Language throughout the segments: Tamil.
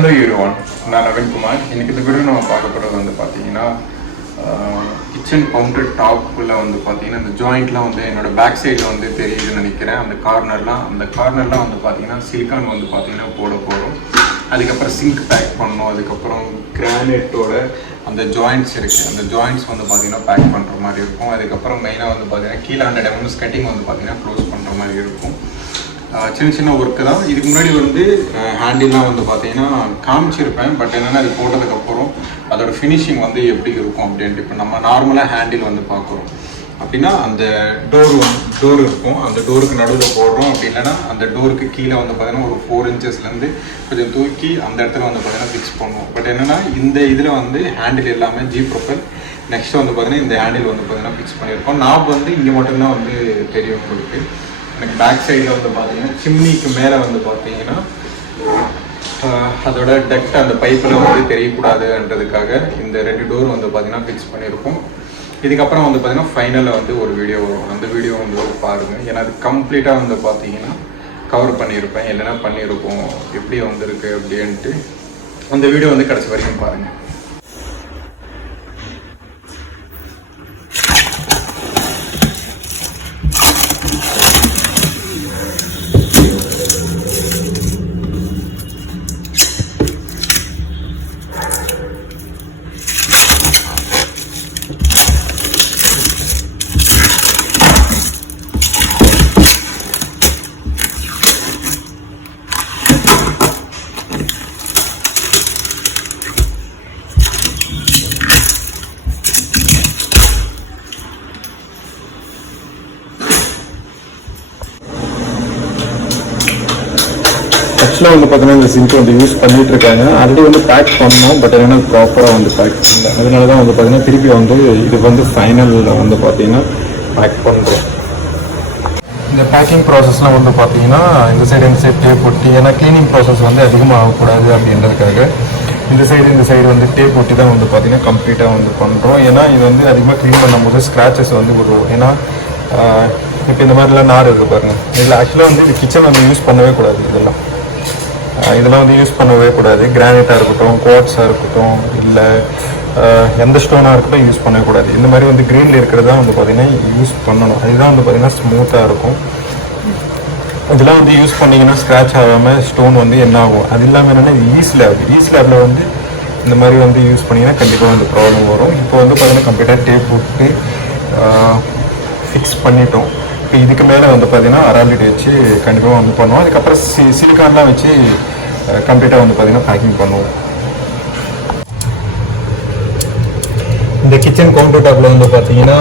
Hello everyone, நான் நவீன் குமார். இன்னைக்கு இந்த வீடியோ நம்ம பார்க்க போகிறது வந்து பார்த்தீங்கன்னா கிச்சன் கவுண்டர் டாப்பில் வந்து பார்த்தீங்கன்னா இந்த ஜாயிண்ட்லாம் வந்து என்னோட பேக் சைடில் வந்து தெரியுதுன்னு நினைக்கிறேன். அந்த கார்னர்லாம் வந்து பார்த்தீங்கன்னா சிலிக்கான் வந்து பார்த்தீங்கன்னா போட போகிறோம். அதுக்கப்புறம் சிங்க் பேக் பண்ணணும். அதுக்கப்புறம் கிரானைட்டோட அந்த ஜாயிண்ட்ஸ் இருக்குது, அந்த ஜாயிண்ட்ஸ் வந்து பார்த்தீங்கன்னா பேக் பண்ணுற மாதிரி இருக்கும். அதுக்கப்புறம் மெயினாக வந்து பார்த்தீங்கன்னா கீழே 100 mm கட்டிங் வந்து பார்த்தீங்கன்னா க்ளோஸ் பண்ணுற மாதிரி இருக்கும். சின்ன சின்ன ஒர்க்கு தான். இதுக்கு முன்னாடி வந்து ஹேண்டில்லாம் வந்து பார்த்தீங்கன்னா காமிச்சிருப்பேன். பட் என்னென்னா அது போட்டதுக்கப்புறம் அதோட ஃபினிஷிங் வந்து எப்படி இருக்கும் அப்படின்ட்டு இப்போ நம்ம நார்மலாக ஹேண்டில் வந்து பார்க்குறோம் அப்படின்னா அந்த டோர் இருக்கும், அந்த டோருக்கு நடுவில் போடுறோம். அப்படி இல்லைன்னா அந்த டோருக்கு கீழே வந்து பார்த்தீங்கன்னா ஒரு 4 inchesலேருந்து கொஞ்சம் தூக்கி அந்த இடத்துல வந்து பார்த்தீங்கன்னா ஃபிக்ஸ் பண்ணுவோம். பட் என்னென்னா இந்த இதில் வந்து ஹேண்டில் எல்லாமே ஜி ப்ரொஃபைல். நெக்ஸ்ட் வந்து பார்த்தீங்கன்னா இந்த ஹேண்டில் வந்து பார்த்தீங்கன்னா ஃபிக்ஸ் பண்ணியிருக்கோம். நாப் வந்து இங்கே மட்டும்தான் வந்து தெரியும் உங்களுக்கு. எனக்கு பேக் சைடில் வந்து பார்த்தீங்கன்னா சிம்னிக்கு மேலே வந்து பார்த்தீங்கன்னா அதோட டெக்ட் அந்த பைப்பில் வந்து தெரியக்கூடாதுன்றதுக்காக இந்த 2 டோர் வந்து பார்த்தீங்கன்னா ஃபிக்ஸ் பண்ணியிருக்கோம். இதுக்கப்புறம் வந்து பார்த்தீங்கன்னா ஃபைனலில் வந்து ஒரு வீடியோ வரும். அந்த வீடியோ வந்து பாருங்கள். ஏன்னா அது கம்ப்ளீட்டாக வந்து பார்த்தீங்கன்னா கவர் பண்ணியிருப்பேன், இல்லைன்னா பண்ணியிருப்போம் எப்படி வந்திருக்கு அப்படின்ட்டு. அந்த வீடியோ வந்து கடைசி வரைக்கும் பாருங்கள். ஆக்சுவலாக வந்து பார்த்தீங்கன்னா இந்த சிங்க் வந்து யூஸ் பண்ணிட்டு இருக்காங்க. ஆல்ரெடி வந்து பேக் பண்ணோம், பட் என்னென்னா ப்ராப்பராக வந்து பேக் பண்ணல. அதனால தான் வந்து பார்த்தீங்கன்னா திருப்பி வந்து இது வந்து ஃபைனலில் வந்து பார்த்தீங்கன்னா பேக் பண்ணுறோம். இந்த பேக்கிங் ப்ராசஸ்லாம் வந்து பார்த்தீங்கன்னா இந்த சைடு டேப் ஒட்டி, ஏன்னா க்ளீனிங் ப்ராசஸ் வந்து அதிகமாக ஆகக்கூடாது அப்படின்றதுக்காக இந்த சைடு வந்து டேப் ஒட்டி தான் வந்து பார்த்தீங்கன்னா கம்ப்ளீட்டாக வந்து பண்ணுறோம். ஏன்னா இது வந்து அதிகமாக க்ளீன் பண்ணும்போது ஸ்க்ராச்சஸ் வந்து வரும். ஏன்னா இப்போ இந்த மாதிரிலாம் நார் இருக்குது பாருங்கள். இதில் ஆக்சுவலாக வந்து இது கிச்சன் வந்து யூஸ் பண்ணவே கூடாது. இதெல்லாம் வந்து யூஸ் பண்ணவே கூடாது. கிரானைட்டாக இருக்கட்டும், குவார்ட்ஸாக இருக்கட்டும், இல்லை எந்த ஸ்டோனாக இருக்கட்டும் யூஸ் பண்ணக்கூடாது. இந்த மாதிரி வந்து க்ரீனில் இருக்கிறது தான் வந்து பார்த்திங்கன்னா யூஸ் பண்ணணும். அதுதான் வந்து பார்த்திங்கன்னா ஸ்மூத்தாக இருக்கும். இதெல்லாம் வந்து யூஸ் பண்ணிங்கன்னா ஸ்க்ராட்ச் ஆகாமல் ஸ்டோன் வந்து என்ன ஆகும். அது இல்லாமல் என்னென்னா ஈஸ்லேபில் வந்து இந்த மாதிரி வந்து யூஸ் பண்ணிங்கன்னா கண்டிப்பாக வந்து ப்ராப்ளம் வரும். இப்போ வந்து பார்த்திங்கன்னா கம்ப்ளீட்டாக டேப் போட்டு ஃபிக்ஸ் பண்ணிட்டோம். இப்போ இதுக்கு மேலே வந்து பார்த்திங்கன்னா அராலிட் வச்சு கண்டிப்பாக வந்து பண்ணுவோம். அதுக்கப்புறம் சிலிக்கான்லாம் வச்சு கம்ப்ளீட்டாக வந்து பார்த்திங்கன்னா பேக்கிங் பண்ணுவோம். இந்த கிச்சன் கவுண்டர் டாப்பில் வந்து பார்த்தீங்கன்னா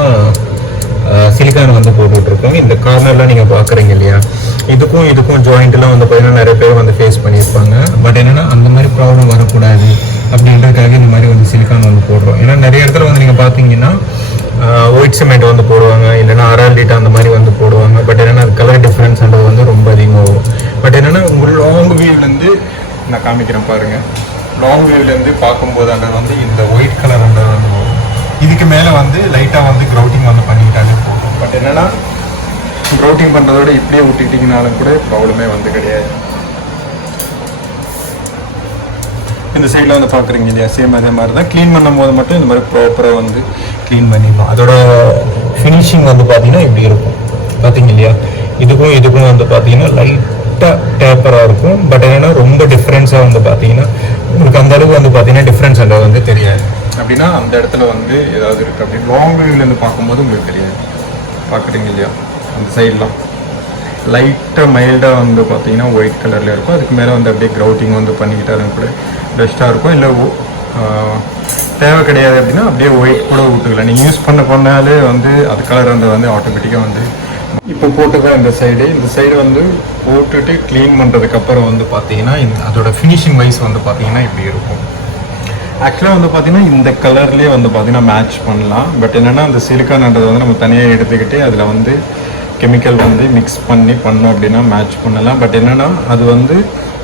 சிலிக்கான் வந்து போட்டுட்ருக்கோம். இந்த கார்னர்லாம் நீங்கள் பார்க்குறீங்க இல்லையா, இதுக்கும் ஜாயிண்ட்லாம் வந்து பார்த்தீங்கன்னா நிறைய பேர் வந்து ஃபேஸ் பண்ணியிருப்பாங்க. பட் என்னென்னா அந்த மாதிரி ப்ராப்ளம் வரக்கூடாது அப்படின்றதுக்காக இந்த மாதிரி வந்து சிலிக்கான் வந்து போடுறோம். ஏன்னா நிறைய இடத்துல வந்து நீங்கள் பார்த்தீங்கன்னா ஒயிட் சிமெண்ட் வந்து போடுவாங்க, இல்லைன்னா அரால்டிட் அந்த மாதிரி வந்து போடுவாங்க. பட் என்னென்னா அது கலர் டிஃப்ரென்ஸ்ன்றது வந்து ரொம்ப அதிகமாக வரும். பட் என்னென்னா உங்கள் லாங் வியூலேருந்து நான் காமிக்கிறேன் பாருங்கள். லாங் வியூலேருந்து பார்க்கும்போது அந்த வந்து இந்த ஒயிட் கலர் அந்த வந்து வரும். இதுக்கு மேலே வந்து லைட்டாக வந்து க்ரௌட்டிங் வந்து பண்ணிக்கிட்டாலே போகும். பட் என்னென்னா க்ரௌட்டிங் பண்ணுறதோட இப்படியே விட்டுக்கிட்டிங்கனாலும் கூட ப்ராப்ளமே வந்து கிடையாது. இந்த சைடில் வந்து பார்க்குறீங்க இல்லையா, சேம் அதே மாதிரி தான். க்ளீன் பண்ணும்போது மட்டும் இந்த மாதிரி ப்ராப்பராக வந்து க்ளீன் பண்ணிடணும். அதோட ஃபினிஷிங் வந்து பார்த்தீங்கன்னா இப்படி இருக்கும். பார்த்தீங்க இல்லையா, இதுக்கும் வந்து பார்த்தீங்கன்னா லைட்டாக டேப்பராக இருக்கும். பட் என்னென்னா ரொம்ப டிஃப்ரென்ஸாக வந்து பார்த்தீங்கன்னா உங்களுக்கு அந்த அளவுக்கு வந்து பார்த்தீங்கன்னா டிஃப்ரென்ஸ் அந்த வந்து தெரியாது. அப்படின்னா அந்த இடத்துல வந்து ஏதாவது இருக்குது. அப்படி லாங் வியூலேருந்து பார்க்கும்போது உங்களுக்கு தெரியாது. பார்க்குறீங்க இல்லையா, அந்த சைட்லாம் லைட்டாக மைல்டாக வந்து பார்த்தீங்கன்னா ஒயிட் கலரில் இருக்கும். அதுக்கு மேலே வந்து அப்படியே க்ரௌட்டிங் வந்து பண்ணிக்கிட்டாலும் கூட பெஸ்ட்டாக இருக்கும். இல்லை தேவை கிடையாது அப்படின்னா அப்படியே ஒயிட் கூட விட்டுக்கலாம். நீங்கள் யூஸ் பண்ணாலே வந்து அது கலர் வந்து ஆட்டோமேட்டிக்காக வந்து இப்போ போட்டுதான் இந்த சைடு வந்து போட்டுட்டு க்ளீன் பண்ணுறதுக்கப்புறம் வந்து பார்த்தீங்கன்னா அதோட ஃபினிஷிங் வைஸ் வந்து பார்த்தீங்கன்னா இப்படி இருக்கும். ஆக்சுவலாக வந்து பார்த்தீங்கன்னா இந்த கலர்லேயே வந்து பார்த்தீங்கன்னா மேட்ச் பண்ணலாம். பட் என்னென்னா அந்த சிலிக்கான்ன்றது வந்து நம்ம தனியாக எடுத்துக்கிட்டு அதில் வந்து கெமிக்கல் வந்து மிக்ஸ் பண்ணோம் அப்படின்னா மேட்ச் பண்ணலாம். பட் என்னென்னா அது வந்து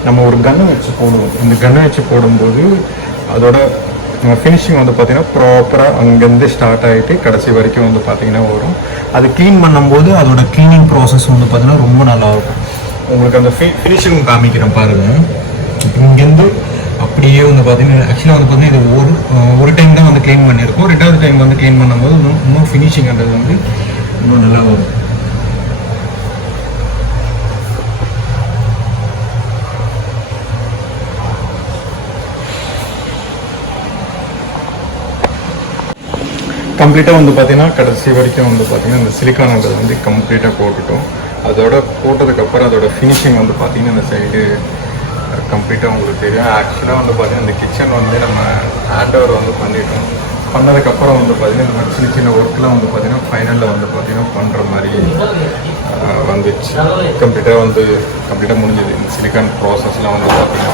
நம்ம ஒரு கன்னை வச்சு போடுவோம். இந்த கன்னை வச்சு போடும்போது அதோட ஃபினிஷிங் வந்து பார்த்திங்கன்னா ப்ராப்பராக அங்கேருந்து ஸ்டார்ட் ஆகிட்டு கடைசி வரைக்கும் வந்து பார்த்திங்கன்னா வரும். அது க்ளீன் பண்ணும்போது அதோட க்ளீனிங் ப்ராசஸ் வந்து பார்த்திங்கன்னா ரொம்ப நல்லாயிருக்கும். உங்களுக்கு அந்த ஃபினிஷிங் காமிக்கிறேன் பாருங்கள். இங்கேருந்து இப்படியே வந்து பார்த்தீங்கன்னா ஆக்சுவலாக வந்து பார்த்தீங்கன்னா இது ஒரு டைம் தான் வந்து க்ளீன் பண்ணியிருக்கோம். ரெண்டாவது டைம் வந்து க்ளீன் பண்ணும்போது இன்னும் ஃபினிஷிங்ன்றது வந்து இன்னும் நல்லா வரும். கம்ப்ளீட்டாக வந்து பார்த்தீங்கன்னா கடைசி வரைக்கும் வந்து பார்த்தீங்கன்னா இந்த சிலிக்கான்ன்றது வந்து கம்ப்ளீட்டாக போட்டுட்டோம். அதோட போட்டதுக்கப்புறம் அதோட ஃபினிஷிங் வந்து பார்த்தீங்கன்னா இந்த சைடு கம்ப்ளீட்டாக உங்களுக்கு தெரியும். ஆக்சுவலாக வந்து பார்த்தீங்கன்னா இந்த கிச்சன் வந்து நம்ம ஹேண்ட் ஓவர் வந்து பண்ணிட்டோம். பண்ணதுக்கப்புறம் வந்து பார்த்தீங்கன்னா இந்த மாதிரி சின்ன சின்ன ஒர்க்லாம் வந்து பார்த்தீங்கன்னா ஃபைனலில் வந்து பார்த்தீங்கன்னா பண்ணுற மாதிரி வந்துச்சு. கம்ப்ளீட்டாக முடிஞ்சது. இந்த சிலிக்கான் ப்ராசஸ்லாம் வந்து பார்த்தீங்கன்னா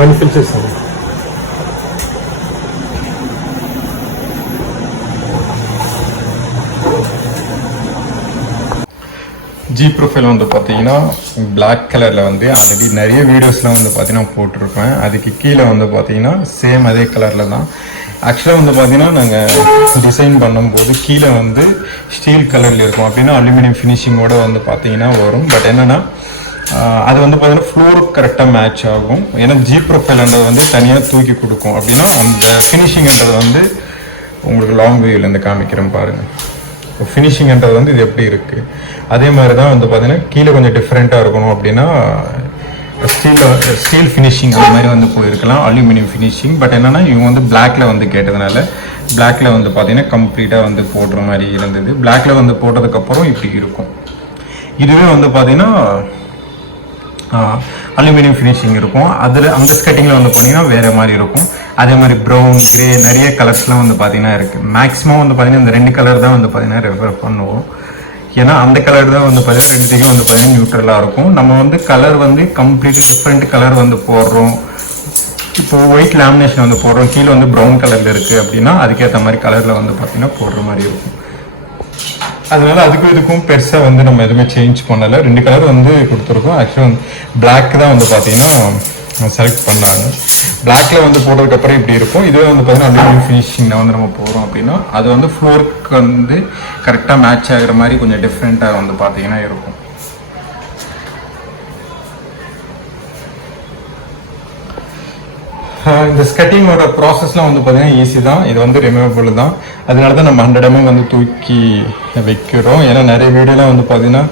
one filter ஜி ப்ரொஃபைல் வந்து பார்த்தீங்கன்னா பிளாக் கலரில் வந்து ஆல்ரெடி நிறைய வீடியோஸ்லாம் வந்து பார்த்தீங்கன்னா போட்டிருப்பேன். அதுக்கு கீழே வந்து பார்த்தீங்கன்னா சேம் அதே கலரில் தான். ஆக்சுவலாக வந்து பார்த்தீங்கன்னா நாங்கள் டிசைன் பண்ணும்போது கீழே வந்து ஸ்டீல் கலரில் இருக்கும், அப்படின்னா அலுமினியம் ஃபினிஷிங்கோடு வந்து பார்த்தீங்கன்னா வரும். பட் என்னென்னா அது வந்து பார்த்தீங்கன்னா ஃப்ளோருக்கு கரெக்டாக மேட்ச் ஆகும். ஏன்னா ஜி ப்ரொஃபைல்ன்றது வந்து தனியாக தூக்கி கொடுக்கும். அப்படின்னா அந்த ஃபினிஷிங்ன்றது வந்து உங்களுக்கு லாங் வியூலேருந்து காமிக்கிறேன் பாருங்கள். ஃபினிஷிங்ன்றது வந்து இது எப்படி இருக்குது, அதே மாதிரி தான் வந்து பார்த்தீங்கன்னா கீழே கொஞ்சம் டிஃப்ரெண்ட்டாக இருக்கணும். அப்படின்னா ஸ்டீல் ஃபினிஷிங் அந்த மாதிரி வந்து போயிருக்கலாம், அலுமினியம் ஃபினிஷிங். பட் என்னென்னா இவங்க வந்து பிளாக்ல வந்து கேட்டதுனால பிளாக்ல வந்து பார்த்தீங்கன்னா கம்ப்ளீட்டாக வந்து போடுற மாதிரி இருந்தது. பிளாக்ல வந்து போட்டதுக்கப்புறம் இப்படி இருக்கும். இதுவே வந்து பார்த்தீங்கன்னா அலுமினியம் ஃபினிஷிங் இருக்கும். அதில் அந்த ஸ்கட்டிங்கில் வந்து பார்த்தீங்கன்னா வேறு மாதிரி இருக்கும். அதே மாதிரி ப்ரௌன், கிரே நிறைய கலர்ஸ்லாம் வந்து பார்த்தீங்கன்னா இருக்குது. மேக்ஸிமம் வந்து பார்த்தீங்கன்னா இந்த 2 கலர் தான் வந்து பார்த்தீங்கன்னா ரெஃபர் பண்ணுவோம். ஏன்னா அந்த கலர் தான் வந்து பார்த்தீங்கன்னா ரெண்டுத்துக்கும் வந்து பார்த்தீங்கன்னா நியூட்ரலாக இருக்கும். நம்ம வந்து கலர் வந்து கம்ப்ளீட் டிஃப்ரெண்ட் கலர் வந்து போடுறோம். இப்போ ஒயிட் லேமினேஷன் வந்து போடுறோம், கீழே வந்து ப்ரௌன் கலரில் இருக்குது அப்படின்னா அதுக்கேற்ற மாதிரி கலரில் வந்து பார்த்தீங்கன்னா போடுற மாதிரி இருக்கும். அதனால அதுக்கும் இதுக்கும் பெருசாக வந்து நம்ம எதுவுமே சேஞ்ச் பண்ணலை. 2 கலர் வந்து கொடுத்துருக்கோம். ஆக்சுவலாக வந்து பிளாக் தான் வந்து பார்த்தீங்கன்னா செலக்ட் பண்ணாங்க. பிளாக்ல வந்து போட்டதுக்கப்புறம் இப்படி இருக்கும். இதுவே வந்து பார்த்தீங்கன்னா அலுமினியம் ஃபினிஷிங்கில் வந்து நம்ம போகிறோம் அப்படின்னா அது வந்து ஃப்ளோருக்கு வந்து கரெக்டாக மேட்ச் ஆகிற மாதிரி கொஞ்சம் டிஃப்ரெண்ட்டாக வந்து பார்த்தீங்கன்னா இருக்கும். இந்த ஸ்கட்டிங்கோட ப்ராசஸ்லாம் வந்து பார்த்தீங்கன்னா ஈஸி தான். இது வந்து ரிமூவபிள் தான். அதனால தான் நம்ம 100 mm வந்து தூக்கி வைக்கிறோம். ஏன்னா நிறைய வீடியோலாம் வந்து பார்த்தீங்கன்னா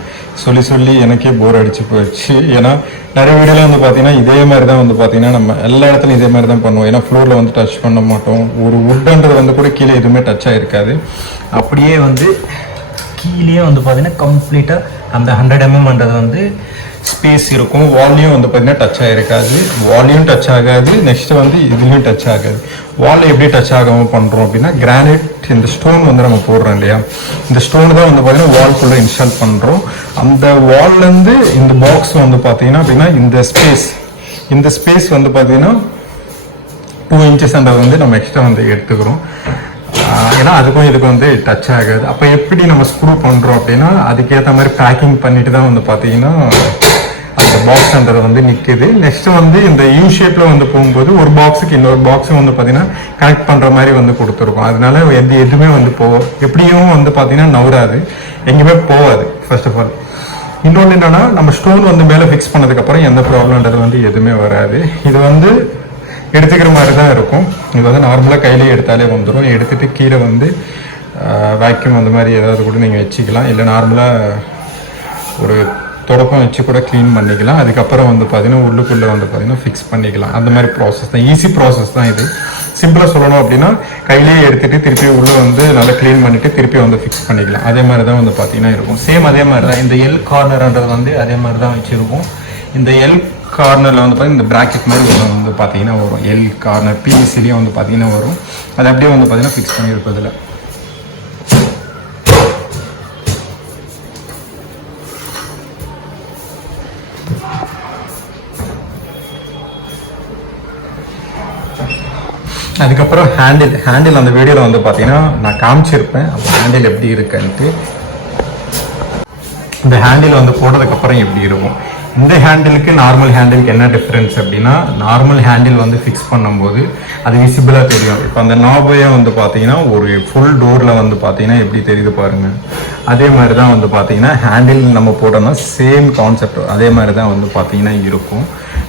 சொல்லி எனக்கே போர் அடிச்சு போயிடுச்சு. ஏன்னா நிறைய வீடியோலாம் வந்து பார்த்தீங்கன்னா இதே மாதிரி தான் வந்து பார்த்தீங்கன்னா நம்ம எல்லா இடத்துலையும் இதே மாதிரி தான் பண்ணுவோம். ஏன்னா ஃப்ளோரில் வந்து டச் பண்ண மாட்டோம். ஒரு வுட்ன்றது வந்து கூட கீழே எதுவுமே டச் ஆகிருக்காது. அப்படியே வந்து கீழே வந்து பார்த்தீங்கன்னா கம்ப்ளீட்டாக அந்த 100 mmன்றது வந்து ஸ்பேஸ் இருக்கும். வால்லையும் வந்து பார்த்தீங்கன்னா டச் ஆகிருக்காது, வால்லையும் டச் ஆகாது, நெக்ஸ்ட் வந்து இதுலேயும் டச் ஆகாது. வாலில் எப்படி டச் ஆகாமல் பண்ணுறோம் அப்படின்னா கிரானைட் இந்த ஸ்டோன் வந்து நம்ம போடுறோம் இல்லையா, இந்த ஸ்டோன் தான் வந்து பார்த்தீங்கன்னா வால்குள்ளே இன்ஸ்டால் பண்ணுறோம். அந்த வால்லேருந்து இந்த பாக்ஸ் வந்து பார்த்தீங்கன்னா அப்படின்னா இந்த ஸ்பேஸ் வந்து பார்த்தீங்கன்னா 2 inches வந்து நம்ம எக்ஸ்ட்ரா வந்து எடுத்துக்கிறோம். ஏன்னா அதுக்கும் இதுக்கும் வந்து டச் ஆகாது. அப்போ எப்படி நம்ம ஸ்க்ரூ பண்ணுறோம் அப்படின்னா அதுக்கேற்ற மாதிரி பேக்கிங் பண்ணிட்டு தான் வந்து பார்த்தீங்கன்னா அந்த பாக்ஸ்ன்றது வந்து நிற்குது. நெக்ஸ்ட் வந்து இந்த யூ ஷேப்பில் வந்து போகும்போது ஒரு பாக்ஸுக்கு இன்னொரு பாக்ஸும் வந்து பார்த்தீங்கன்னா கனெக்ட் பண்ணுற மாதிரி வந்து கொடுத்துருக்கோம். அதனால எதுவுமே வந்து எப்படியும் வந்து பார்த்தீங்கன்னா நவராது, எங்கேயுமே போகாது ஃபர்ஸ்ட் ஆஃப் ஆல். இன்னொன்று என்னன்னா நம்ம ஸ்டோன் வந்து மேலே ஃபிக்ஸ் பண்ணதுக்கப்புறம் எந்த ப்ராப்ளம்ன்றது வந்து எதுவுமே வராது. இது வந்து எடுத்துக்கிற மாதிரி தான் இருக்கும். இது வந்து நார்மலாக கையிலேயே எடுத்தாலே வந்துடும். எடுத்துகிட்டு கீழே வந்து வேக்யூம் அந்த மாதிரி ஏதாவது கூட நீங்கள் வச்சுக்கலாம். இல்லை நார்மலாக ஒரு தொடப்பம் வச்சு கூட க்ளீன் பண்ணிக்கலாம். அதுக்கப்புறம் வந்து பார்த்தீங்கன்னா உள்ளுக்குள்ளே வந்து பார்த்தீங்கன்னா ஃபிக்ஸ் பண்ணிக்கலாம். அந்த மாதிரி ப்ராசஸ் தான், ஈஸி ப்ராசஸ் தான் இது. சிம்பிளாக சொல்லணும் அப்படின்னா கையிலேயே எடுத்துகிட்டு திருப்பி உள்ளே வந்து நல்லா க்ளீன் பண்ணிவிட்டு திருப்பி வந்து ஃபிக்ஸ் பண்ணிக்கலாம். அதே மாதிரி தான் வந்து பார்த்தீங்கன்னா இருக்கும். சேம் அதே மாதிரி தான் இந்த எல் கார்னர்ன்றது வந்து அதே மாதிரி தான் வச்சுருக்கும். இந்த எல் கார்னரில் வந்து பார்த்தீங்கன்னா இந்த ப்ராக்கெட் மாதிரி வந்து பார்த்தீங்கன்னா வரும். எல் கார்னர் பிவிசிலையும் வந்து பார்த்தீங்கன்னா வரும். அது அப்படியே வந்து பார்த்தீங்கன்னா ஃபிக்ஸ் பண்ணியிருப்பதில்ல. அதுக்கப்புறம் ஹேண்டில் அந்த வீடியோவில் வந்து பார்த்தீங்கன்னா நான் காமிச்சிருப்பேன். அப்போ ஹேண்டில் எப்படி இருக்குன்ட்டு. இந்த ஹேண்டில் வந்து போட்டதுக்கப்புறம் எப்படி இருக்கும், இந்த ஹேண்டிலுக்கு நார்மல் ஹேண்டிலுக்கு என்ன டிஃப்ரென்ஸ் அப்படின்னா, நார்மல் ஹேண்டில் வந்து ஃபிக்ஸ் பண்ணும்போது அது விசிபிளாக தெரியும். இப்போ அந்த நாபையை வந்து பார்த்தீங்கன்னா ஒரு ஃபுல் டோரில் வந்து பார்த்தீங்கன்னா எப்படி தெரியுது பாருங்கள். அதே மாதிரி தான் வந்து பார்த்தீங்கன்னா ஹேண்டில் நம்ம போட்டோம்னா சேம் கான்செப்ட் அதே மாதிரி தான் வந்து பார்த்தீங்கன்னா இருக்கும்.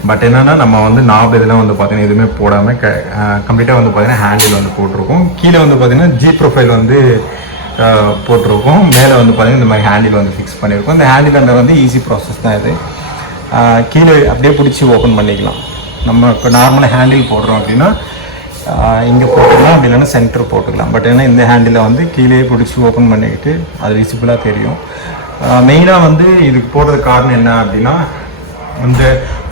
பட் என்னென்னா நம்ம வந்து நாப் இதெல்லாம் வந்து பார்த்தீங்கன்னா எதுவுமே போடாமல் கம்ப்ளீட்டாக வந்து பார்த்தீங்கன்னா ஹேண்டில் வந்து போட்டிருக்கோம். கீழே வந்து பார்த்தீங்கன்னா ஜி ப்ரொஃபைல் வந்து போட்டிருக்கோம். மேலே வந்து பார்த்தீங்கன்னா இந்த மாதிரி ஹேண்டில் வந்து ஃபிக்ஸ் பண்ணியிருக்கோம். இந்த ஹேண்டில் வந்து ஈஸி ப்ராசஸ் தான் இது. கீழே அப்படியே பிடிச்சி ஓப்பன் பண்ணிக்கலாம். நம்ம இப்போ நார்மலாக ஹேண்டில் போடுறோம் அப்படின்னா இங்கே போட்டுக்கலாம், அப்படி இல்லைன்னா சென்டர் போட்டுக்கலாம். பட் ஏன்னா இந்த ஹேண்டில் வந்து கீழே பிடிச்சி ஓப்பன் பண்ணிக்கிட்டு அது விசிபிளாக தெரியும். மெயினாக வந்து இதுக்கு போடுறது காரணம் என்ன அப்படின்னா, அந்த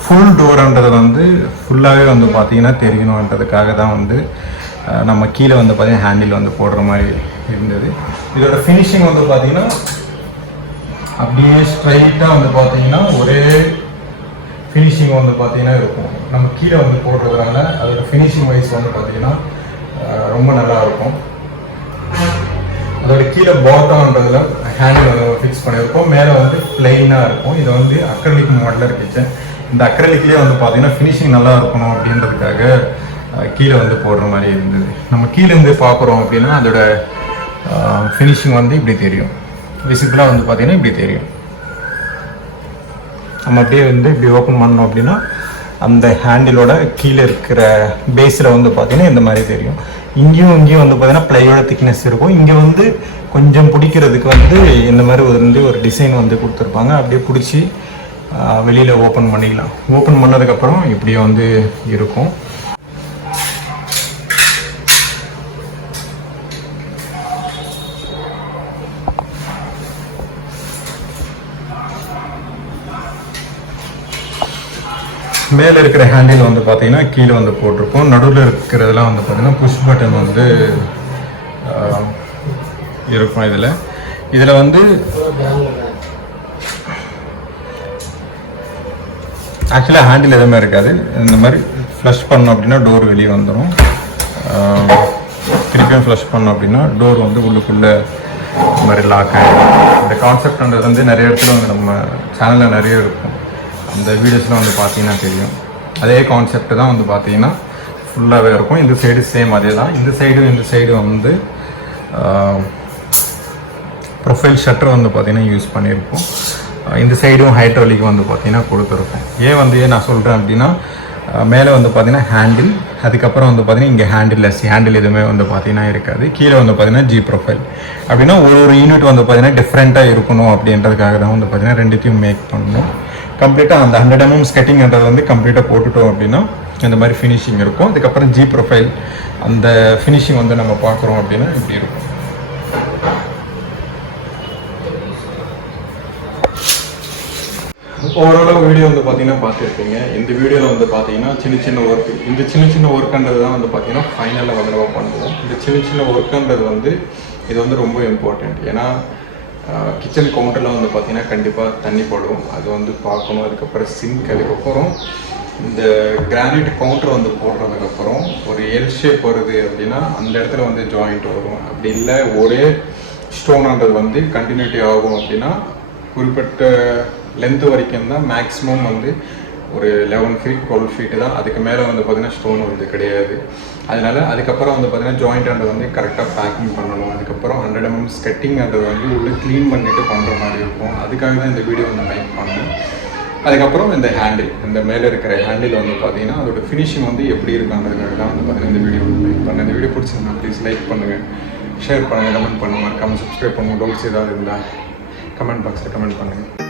ஃபுல் டோர்ன்றது வந்து ஃபுல்லாகவே வந்து பார்த்தீங்கன்னா தெரியணுன்றதுக்காக தான் வந்து நம்ம கீழே வந்து பார்த்தீங்கன்னா ஹேண்டில் வந்து போடுற மாதிரி இருந்தது. இதோட ஃபினிஷிங் வந்து பார்த்தீங்கன்னா அப்படியே ஸ்ட்ரைட்டாக வந்து பார்த்தீங்கன்னா ஒரே ஃபினிஷிங் வந்து பார்த்தீங்கன்னா இருக்கும். நம்ம கீழே வந்து போடுறதுனால அதோட ஃபினிஷிங் வைஸ் வந்து பார்த்தீங்கன்னா ரொம்ப நல்லா இருக்கும். அதோட கீழே பாட்டம்ன்றதுல ஹேண்டில் வந்து ஃபிக்ஸ் பண்ணியிருக்கோம். மேலே வந்து பிளெயினாக இருக்கும். இது வந்து அக்ரலிக் மாடலர் கிச்சன். இந்த அக்ரலிக்லேயே வந்து பார்த்தீங்கன்னா ஃபினிஷிங் நல்லா இருக்கணும் அப்படின்றதுக்காக கீழே வந்து போடுற மாதிரி இருந்தது. நம்ம கீழே இருந்து பார்க்குறோம் அப்படின்னா அதோட ஃபினிஷிங் வந்து இப்படி தெரியும். விசிபிளாக வந்து பார்த்தீங்கன்னா இப்படி தெரியும். நம்ம அப்படியே வந்து இப்படி ஓப்பன் பண்ணோம் அப்படின்னா அந்த ஹேண்டிலோட கீழே இருக்கிற பேஸில் வந்து பார்த்தீங்கன்னா இந்த மாதிரி தெரியும். இங்கேயும் வந்து பார்த்தீங்கன்னா பிளையோட திக்னஸ் இருக்கும். இங்கே வந்து கொஞ்சம் பிடிக்கிறதுக்கு வந்து இந்த மாதிரி வந்து ஒரு டிசைன் வந்து கொடுத்துருப்பாங்க. அப்படியே பிடிச்சி வெளியில் ஓப்பன் பண்ணிக்கலாம். ஓப்பன் பண்ணதுக்கப்புறம் இப்படியே வந்து இருக்கும். மேலே இருக்கிற ஹேண்டில் வந்து பார்த்தீங்கன்னா கீழே வந்து போட்டிருக்கோம். நடுவில் இருக்கிறதெல்லாம் வந்து பார்த்தீங்கன்னா புஷ் பட்டன் வந்து இருக்கும். இதில் வந்து ஆக்சுவலாக ஹேண்டில் எதுவுமே இருக்காது. இந்த மாதிரி ஃப்ளஷ் பண்ணோம் அப்படின்னா டோர் வெளியே வந்துடும். திருப்பியும் ஃப்ளஷ் பண்ணோம் அப்படின்னா டோர் வந்து உள்ளுக்குள்ளே இந்த மாதிரி லாக் ஆகிடும். இந்த கான்செப்ட்ன்றது வந்து நிறைய இடத்துல வந்து நம்ம சேனலில் நிறைய இருக்கும். அந்த வீடியோஸ்லாம் வந்து பார்த்தீங்கன்னா தெரியும். அதே கான்செப்ட் தான் வந்து பார்த்தீங்கன்னா ஃபுல்லாகவே இருக்கும். இந்த சைடு சேம் அதே தான். இந்த சைடு வந்து ப்ரொஃபைல் ஷட்டர் வந்து பார்த்தீங்கன்னா யூஸ் பண்ணியிருக்கோம். இந்த சைடும் ஹைட்ராலிக் வந்து பார்த்தீங்கன்னா கொடுத்துருக்கோம். ஏன் நான் சொல்கிறேன் அப்படின்னா, மேலே வந்து பார்த்தீங்கன்னா ஹேண்டில், அதுக்கப்புறம் வந்து பார்த்தீங்கன்னா இங்கே ஹேண்டில் எதுவுமே வந்து பார்த்தீங்கன்னா இருக்காது. கீழே வந்து பார்த்தீங்கன்னா ஜி ப்ரொஃபைல் அப்படின்னா ஒரு யூனிட் வந்து பார்த்தீங்கன்னா டிஃப்ரெண்ட்டாக இருக்கணும் அப்படின்றதுக்காக தான் வந்து பார்த்தீங்கன்னா ரெண்டுத்தையும் மேக் பண்ணணும். கம்ப்ளீட்டாக அந்த 100 mm ஸ்கெட்டிங்கிறது வந்து கம்ப்ளீட்டாக போட்டுட்டோம் அப்படின்னா இந்த மாதிரி ஃபினிஷிங் இருக்கும். அதுக்கப்புறம் ஜி ப்ரொஃபைல் அந்த ஃபினிஷிங் வந்து நம்ம பார்க்குறோம் அப்படின்னா இப்படி இருக்கும். ஓவராலாக வீடியோ வந்து பார்த்தீங்கன்னா பார்த்துருப்பீங்க. இந்த வீடியோவில் வந்து பார்த்தீங்கன்னா சின்ன ஒர்க், இந்த சின்ன ஒர்க்குன்றது தான் வந்து பார்த்தீங்கன்னா ஃபைனலாக வந்து நம்ம பண்ணுவோம். இந்த சின்ன ஒர்க்குன்றது வந்து இது வந்து ரொம்ப இம்பார்ட்டண்ட். ஏன்னா கிச்சன் கவுண்டரில் வந்து பார்த்தீங்கன்னா கண்டிப்பாக தண்ணி படும், அது வந்து பார்க்கணும். அதுக்கப்புறம் சிங்க், அதுக்கப்புறம் இந்த கிரானைட் கவுண்டர் வந்து போடுறதுக்கப்புறம் ஒரு எல் ஷேப் வருது அப்படின்னா அந்த இடத்துல வந்து ஜாயிண்ட் வரும். அப்படி இல்லை ஒரே ஸ்டோன்ன்றது வந்து கண்டினியூட்டி ஆகும் அப்படின்னா குறிப்பிட்ட லென்த்து வரைக்கும் தான் மேக்ஸிமம் வந்து ஒரு 11 feet 12 feet தான். அதுக்கு மேலே வந்து பார்த்திங்கன்னா ஸ்டோன் வந்து கிடையாது. அதனால் அதுக்கப்புறம் வந்து பார்த்திங்கன்னா ஜாயிண்ட்ன்றது வந்து கரெக்டாக பேக்கிங் பண்ணணும். அதுக்கப்புறம் 100 mm ஸ்கெட்டிங்ன்றது வந்து உள்ளே க்ளீன் பண்ணிவிட்டு பண்ணுற மாதிரி இருக்கும். அதுக்காக தான் இந்த வீடியோ வந்து மேக் பண்ணேன். அதுக்கப்புறம் இந்த ஹேண்டில், இந்த மேலே இருக்கிற ஹேண்டில் வந்து பார்த்திங்கன்னா அதோட ஃபினிஷிங் வந்து எப்படி இருக்குன்றதுக்காக தான் வந்து பார்த்திங்கன்னா இந்த வீடியோ வந்து மேக் பண்ணேன். இந்த வீடியோ பிடிச்சிருந்தா ப்ளீஸ் லைக் பண்ணுங்கள், ஷேர் பண்ணுங்கள், கமெண்ட் பண்ணுங்கள், மறக்காமல் சப்ஸ்கிரைப் பண்ணுங்கள். டவுட்ஸ் ஏதாவது இருந்தால் கமெண்ட் பாக்ஸில் கமெண்ட் பண்ணுங்கள்.